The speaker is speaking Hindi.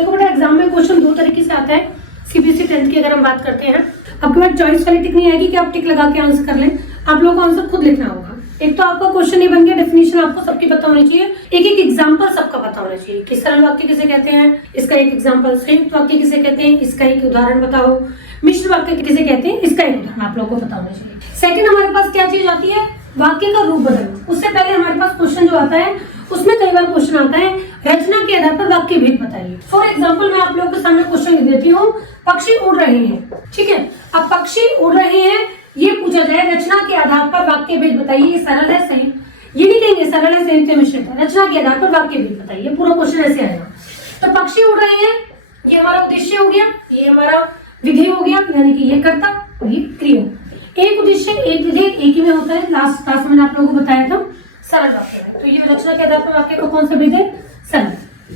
देखो बेटा एग्जाम में क्वेश्चन दो तरीके से आता है। सीबीएसई 10th की अगर हम बात करते हैं, आपके पास चॉइस वाली टिक नहीं आएगी कि आप टिक लगा के आंसर कर लें, आप लोगों को आंसर खुद लिखना होगा। एक तो आपका क्वेश्चन ही बन गया, डेफिनेशन आपको सबकी पता होनी चाहिए, एक एक एग्जांपल सबका पता होना चाहिए कि सरल वाक्य किसे कहते हैं, इसका एक एग्जांपल, संयुक्त वाक्य किसे कहते हैं, इसका एक उदाहरण बताओ, मिश्र वाक्य किसे कहते हैं, इसका एक उदाहरण आप लोगों को पता होना चाहिए। सेकंड हमारे पास क्या चीज आती है, वाक्य का रूप बदलना। उससे पहले हमारे पास क्वेश्चन जो आता है उसमें कई बार क्वेश्चन आता है रचना के आधार पर वाक्य भेद बताइए। फॉर एग्जाम्पल मैं आप लोगों के सामने क्वेश्चन लिख देती हूँ, पक्षी उड़ रहे हैं, ठीक है। अब पक्षी उड़ रहे हैं ये पूछा जाए, रचना के आधार पर वाक्य भेद बताइए, ये सरल है सही, ये नहीं कहेंगे सरल है संयुक्त मिश्रित है, रचना के आधार पर वाक्य भेद बताइए, पूरा क्वेश्चन ऐसे आएगा। तो पक्षी उड़ रहे हैं ये हमारा उद्देश्य हो गया, ये हमारा विधेय हो गया, यानी कि ये कर्ता और ये क्रिया। एक उद्देश्य एक विधेय एक ही में होता है, लास्ट क्लास में मैंने आप लोगों को बताया था सरल वाक्य है। तो ये रचना के आधार पर वाक्य का कौन सा भेद है, सरल।